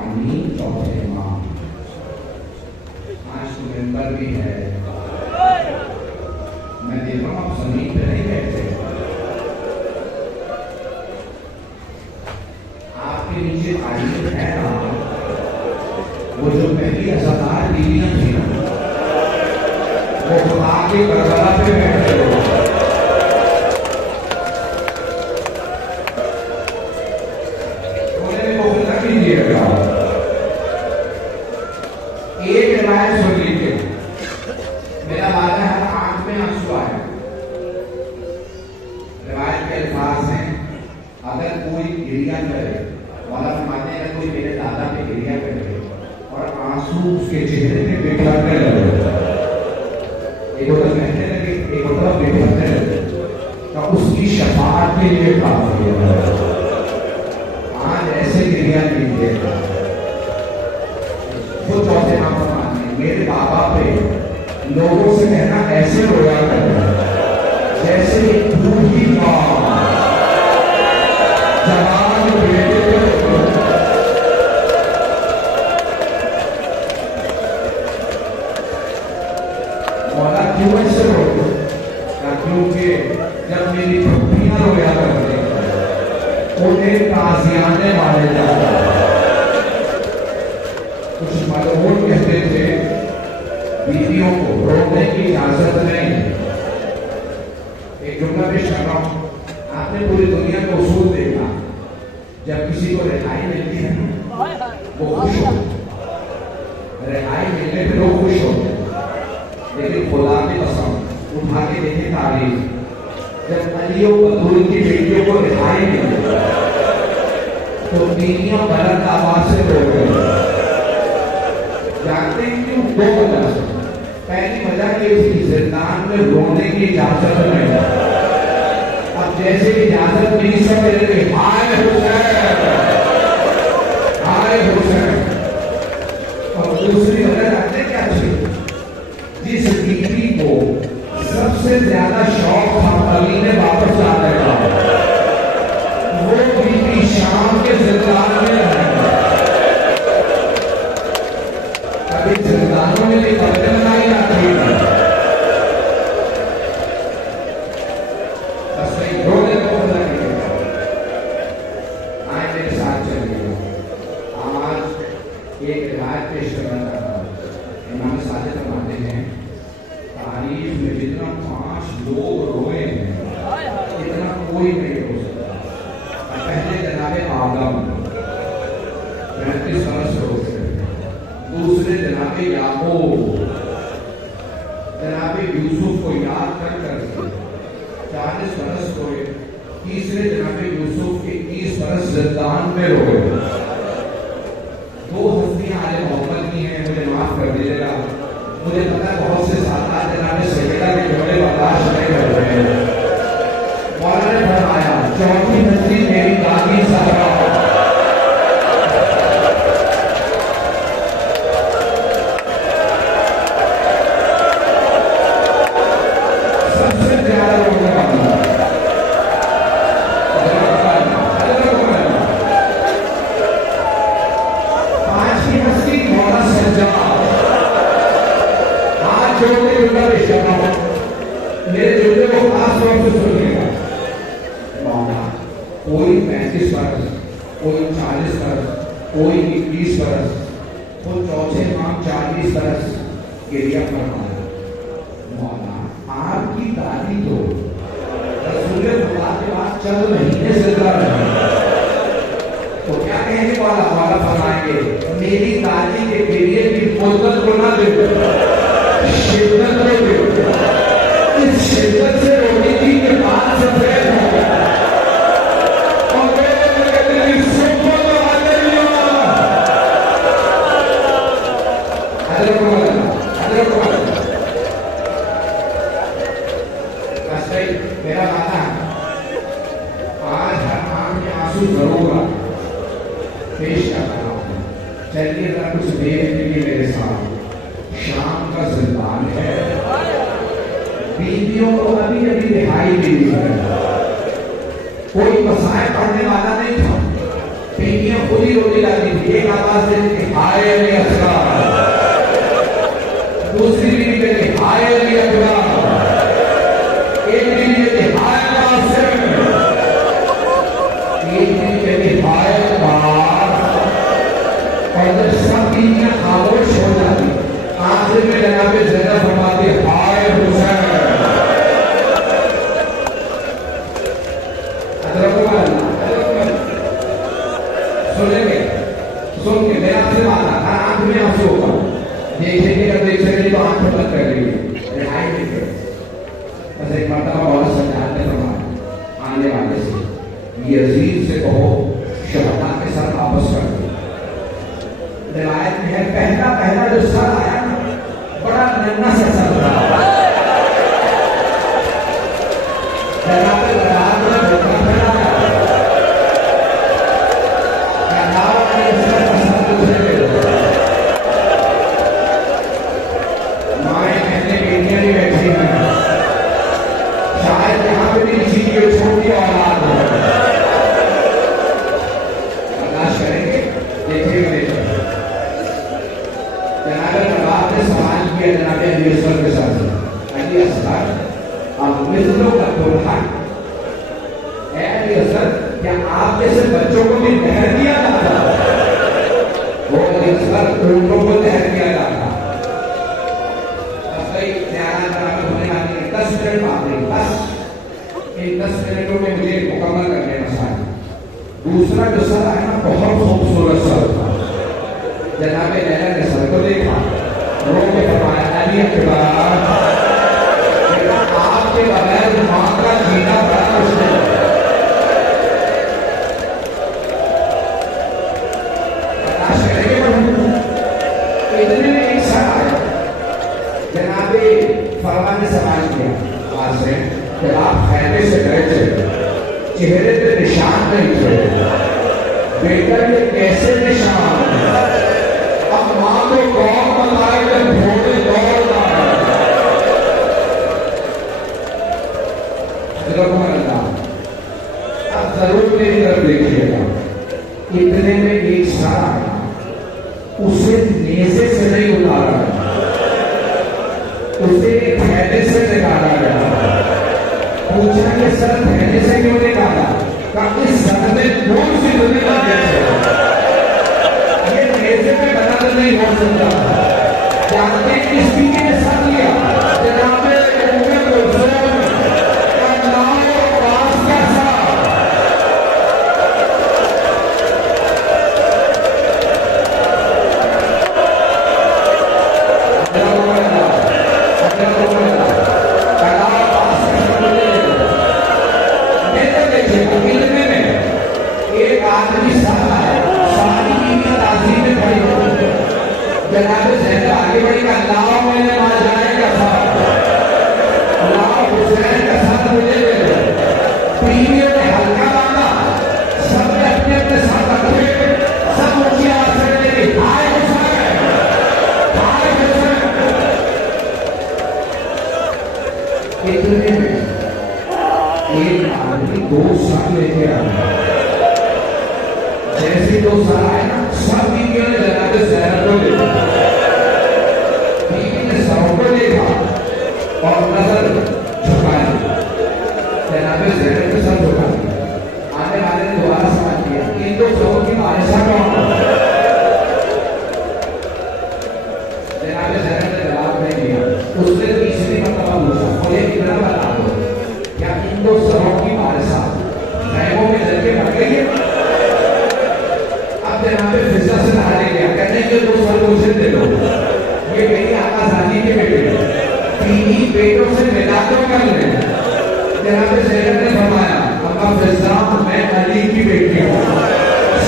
पानी चौथे माह। आज तो मेंबर भी है, मैं देख रहा हूँ आप जमीन पे नहीं बैठे, आपके नीचे तारीफ है ना, वो जो पहली 1000 बीवियां थी ना, वो खुदा के करबला पे बैठे हो। एक रिवायत सुन लीजिए, मेरा वादा है आंख में आंसू आए। रिवायत के अल्फाज हैं, अगर कोई गिरिया करे, वाला फरमाते हैं, अगर कोई मेरे दादा पे गिरिया करे और आंसू उसके चेहरे पे बिखरने लगे, एक होता कहने लगे, एक होता बिखरने लगे, तो उसकी शफाअत के लिए काफी है। आज ऐसे गिरिया कीजिए, वो चौथे नाम पर मानने, मेरे बाबा पे लोगों से कहना ऐसे रोया करना जैसे एक बूढ़ी माँ जवान बेटे मौला क्यों ऐसे रोते, क्योंकि जब मेरी पत्नियां रोया करते उन्हें ताजियाने वाले जाते। कुछ मलून कहते थे बीवियों को रोने की इजाजत नहीं। एक जुमला पेश कर रहा हूं, आपने पूरी दुनिया को उसूल देखा, जब किसी को रिहाई मिलती है वो खुश होते, रिहाई मिलने पर लोग खुश होते, लेकिन खुदा की कसम उठा के देखे तारीफ, जब अलियों बदूल की बेटियों को रिहाई मिली तो बीवियां बुलंद आवाज से रो गई। जानते हैं क्यों? दो वजह से। पहली वजह ये थी, जिंदान में रोने की इजाजत नहीं, अब जैसे इजाजत नहीं सब मिले, हाय हुसैन, हाय हुसैन। और दूसरी वजह जानते क्या थी? जिस बीवी को सबसे ज्यादा शौक था मदीने वापस जाने का, वो बीवी शाम के जिंदान में जिंदानों में भी बर्तन बनाई जाती है। बस नहीं रोने को पता नहीं, आए मेरे साथ चलिए। आज एक रिवायत पेश करना चाहता हूँ। इमाम सादिक फरमाते हैं, तारीफ में जितना 5 लोग रोए हैं इतना कोई नहीं रो सकता। पहले जनाबे आदम 35 वर्ष रोए, दूसरे जनाबे याकूब, जनाबे यूसुफ को याद कर 40 बरस रोए, तीसरे जनाबे यूसुफ के 30 बरस जिंदान में रोए। 2 हस्तियां आले मोहम्मद की हैं, मुझे माफ कर दीजिएगा, मुझे पता है बहुत से साथ जनाबे सैयदा के जोड़े बर्दाश्त नहीं कर रहे हैं। मौला ने फरमाया, चौथी हस्ती मेरी दादी सहरा, मेरे जुमले को खास तौर से सुनिएगा। कोई 35 बरस, कोई 40 बरस, कोई 21 बरस, तो चौथे माह 40 बरस गिरिया फरमाया। मौला आपकी दादी तो रसूल खुदा के पास 4 महीने जिंदा रही, तो क्या कहने वाला फरमाएंगे, मेरी दादी के गिरिये की मुद्दत को ना देखो, शिद्दत को देखो। इस शिद्दत से रोटी थी के बाद सफेद हो गया और मेरा वादा आज हर आंख में आंसू जरूर पेश कर रहा हूं। चलिए जरा कुछ देर के लिए मेरे साथ, शाम का जिंदान है, बीवियों को अभी अभी रिहाई मिली है, कोई मसाए पढ़ने वाला नहीं था, पीढ़ियां खुली रोटी लाती थी, एक आवाज देती थी हाय अली असगर, दूसरी बीवी कहती हाय अली अकबर, एक बीवी कहती हाय कासिम, एक बीवी कहती हाय अब्बास। और जब सब बीवियां खामोश हो जाती, आखिर में जनाब ज़ैनब फरमाती हाय हुसैन। सुनेंगे, सुन के मेरा आपसे बात आता, आंख में आंसू होगा, देखेंगे अगर देख सकेंगे तो आंख बंद कर लीजिए, रिहाई नहीं करें। बस एक मरतबा बहुत समझाते फरमाया आने वाले से यजीद से कहो शहदा के सर वापस कर दो। रिवायत में है पहला जो सर आया ना, बड़ा नन्हा सा सर था, क्या आप जैसे बच्चों को भी दहर दिया जाता? वो ऊँटों को दहर दिया जाता। होने वाली 10 मिनट बात नहीं, बस इन 10 मिनटों में मुझे मुकम्मल करने मसाला। दूसरा जो सर है ना, बहुत खूबसूरत सर था। जनाब नैना ने सर को देखा, रो के फरमाया अली अकबर, आपके बगैर मां का जीना बड़ा मुश्किल है। इतने में एक सर आया, जनाबे फरमा ने सवाल किया आज से, जब आप खैमे से गए थे चेहरे पे निशान नहीं थे, बेटा ये कैसे निशान? अब मां को कौन बताए जब घोड़े दौड़ रहा? अब जरूर मेरी तरफ देखिएगा। इतने में एक सर आया, उसे नेज़े से नहीं उतारा गया, उसे थैले से निकाला गया। पूछा कि सर थैले से क्यों निकाला? कहा इस सर में कौन सी दुनिया लग गई? ये नेज़े में बदल नहीं हो सकता। जानते किस बीवी ने सर लिया? जनाब जनाब ज़ैनब आगे बढ़ी का लाओ मैंने मार जाएगा साथ, लाओ हुसैन का साथ मुझे दे दो। बीवियों ने हल्का मांगा, सबने अपने अपने साथ रखे, सब ऊंची आवाज से बोले हाय हुसैन, हाय हुसैन। इतने में एक आदमी 2 सर लेके आया। जैसे 2 सर आए ना, सब बीवियों ने जनाब ज़ैनब को देखा, बीवी ने सरों को देखा और नजर झुकाई, जनाब ज़ैनब ने सर झुका दिया। आने वाले ने दोबारा सवाल किया, इन 2 सरों की बादशाह कौन है? जनाब ज़ैनब ने जवाब नहीं दिया। उसने तीसरी मरतबा पूछा, मुझे इतना बता दो, क्या इन 2 सरों की बादशाह खैमों में जल के मर गई है? जनाब फिजा से हारे गया, कहने के 2 सर मुझे दे दो, ये मेरी आकाशानी के बेटे, 3 बेटों से मिला तो कर ले। जनाब ज़ैनब ने फरमाया अम्मा फिजा मैं अली की बेटी हूँ,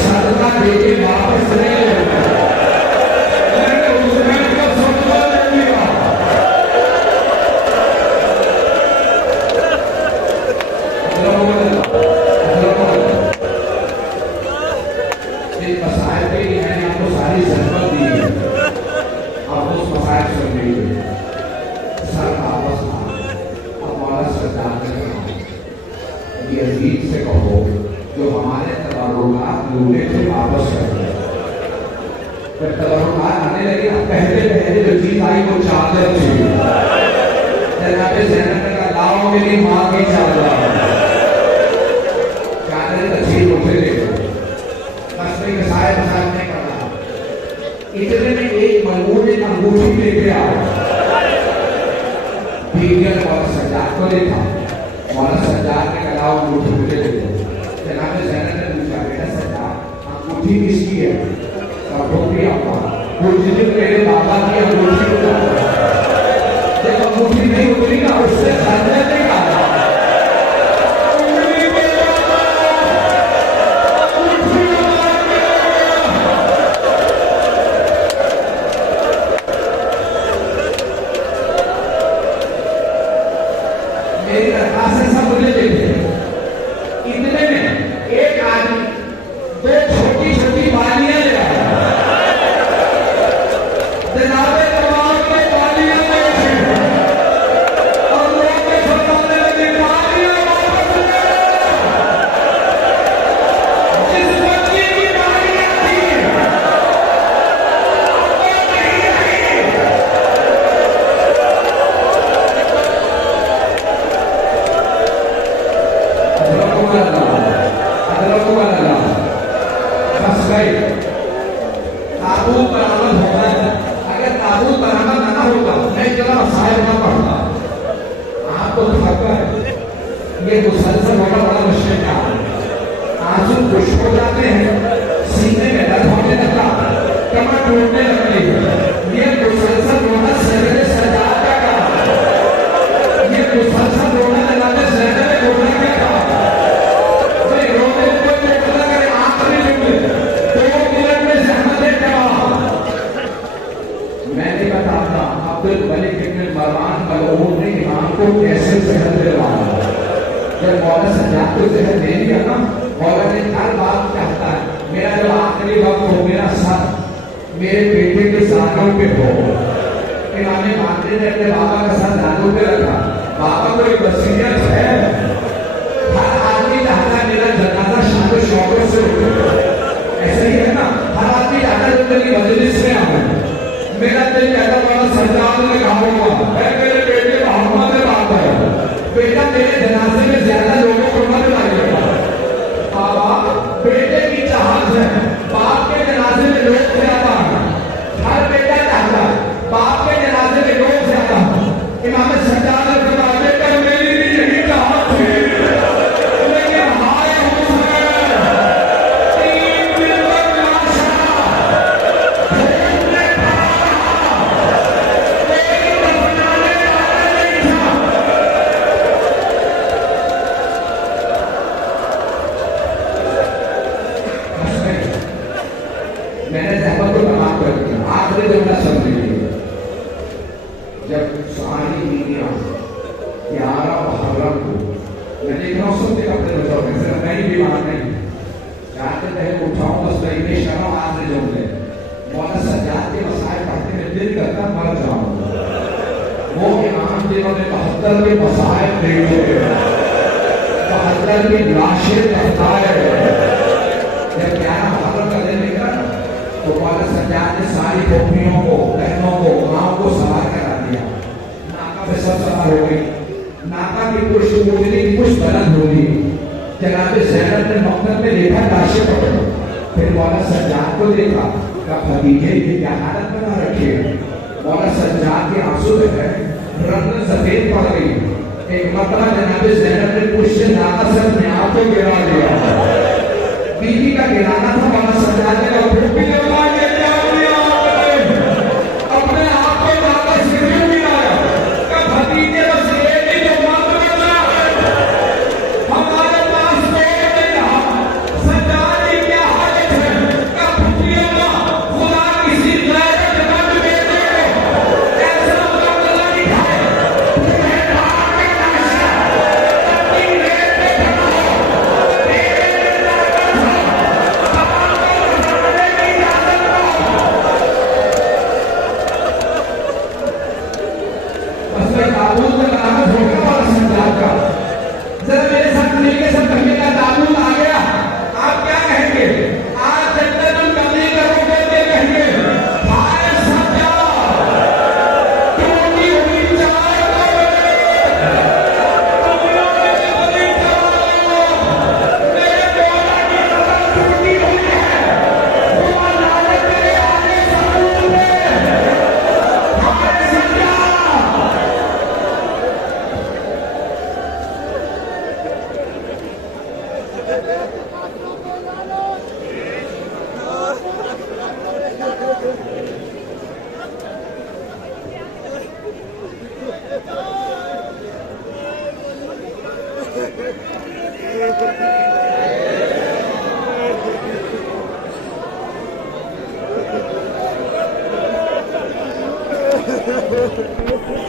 सदका बेटे वापस नहीं लेगा। मैंने हुसैन का सदका ले लिया। मसाइल के लिए मैंने आपको सारी जरूरत दी है, आप उस मसाइल सुन लीजिए। सर वापस आ, अब मौला सरदार ने कहा यजीद से कहो जो हमारे तबारुकात लूटे थे वापस कर दिया। जब तबरुकात आने लगी पहले पहले जो चीज आई वो चादर थी। जनाब ज़ैनब ने कहा लाओ मेरी माँ की चादर। चादर तस्वीर उठे ले बस में सारे मसाज नहीं करना। इतने में एक मलून एक अंगूठी लेके आया। बीवियां ने मौला सज्जाद को देखा। मौला सज्जाद ने कहा लाओ अंगूठी मुझे दे दो। जनाब ज़ैनब ने पूछा बेटा सज्जाद अंगूठी किसकी है? अंगूठी आपका। कुछ दिन मेरे बाबा की अंगूठी उतारा। जब अंगूठी नहीं उतरी ना उससे खतरे नहीं आया। मेरी तरफ से सब बोले थे। इतने में एक आदमी दो छोटी छोटी बालियां ले आया। जनाबे तमाम के बालियां ले और लोग के फरमाने लगे बालियां वापस ले। जिस बच्चे की बालियां थी बस गए। ताबूत बरामद होना है। अगर ताबूत बरामद ना होगा मैं जरा मसाइल ना पढ़ता। आपको दिखाता है ये मुसलसल होना बड़ा मुश्किल काम है। आंसू खुश हो जाते हैं, सीने में दर्द होने लगता, कमर टूटने लगती है। ये मुसलसल रोना सजदे सजाद का काम है। ये मुसलसल रोना लगाते सजदे रोना क्या काम है? मैं नहीं बताता अब्दुल मलिक इब्न मरवान मलऊन ने इमाम को कैसे जहर दिलवाया। जब मौला सज्जाद को जहर दे दिया ना, मौला ने हर बात चाहता है मेरा जब आखिरी वक्त हो मेरा सर मेरे बेटे के साथों पे हो। इमाम मामले ने अपने बाबा का सर दादों पे रखा। बाबा को एक वसीयत है, हर आदमी चाहता है मेरा जनाजा शान शौकों से उठे। ऐसा ही है ना, हर आदमी चाहता है मेरी मजलिस में आऊं। मेरा दिल कहता वाला सज्जाद ने कहा होगा मेरे बेटे मोहम्मद ने बात है बेटा तेरे जनाजे में ज्यादा लोगों को मत लाइएगा। बाबा बेटे की चाहत है, बाप के जनाजे में लोग ज्यादा हैं। हर बेटा चाहता है बाप के जनाजे में लोग ज्यादा हैं। इमाम सज्जाद ने कहा बेटा मेरी भी यही चाहत थी लेकिन हाय मैंने जहमत को तमाम कर दिया। आखिरी जमना समझ लीजिए जब सारी दुनिया 11 मुहर्रम को मैं देख रहा हूँ सबके कपड़े बचाओ कैसे मैं ही बीमार नहीं चाहते थे उठाऊं बस मैं इतने शर्म आखिरी जमले मौला सज्जाद के मसाइल पढ़ते में दिल करता मर जाऊं। वो इमाम जिन्होंने 72 के मसाइल देखे 72 की लाशें बताए। जब 11 मुहर्रम का दिन निकला तो मौला सज्जाद ने सारी पत्नियों को बहनों को माँ को सवार करा दिया। नाका पे सब सवार हो गई। नाका की कुछ उजली कुछ बुलंद हो गई। जनाब ज़ैनब ने मक्तब में देखा लाशें पकड़ो। फिर मौला सज्जाद को देखा का खदीजे की क्या हालत बना रखी है। मौला सज्जाद के आंसू बह रंग सफेद पड़ गई। एक मरतबा जनाब ज़ैनब ने कुछ से नाका से अपने आप को गिरा दिया। बीवी का गिराना था। मौला सज्जाद ने अपने आप को वापस गिराया। कब भतीजे बस एक ही तो मत बचा हमारे पास कोई नहीं रहा। सज्जाद की क्या हालत है? कब पुत्रियों का खुदा किसी गैरतमंद बेटे को ऐसा मुकाबला दिखाए Ha ha ha.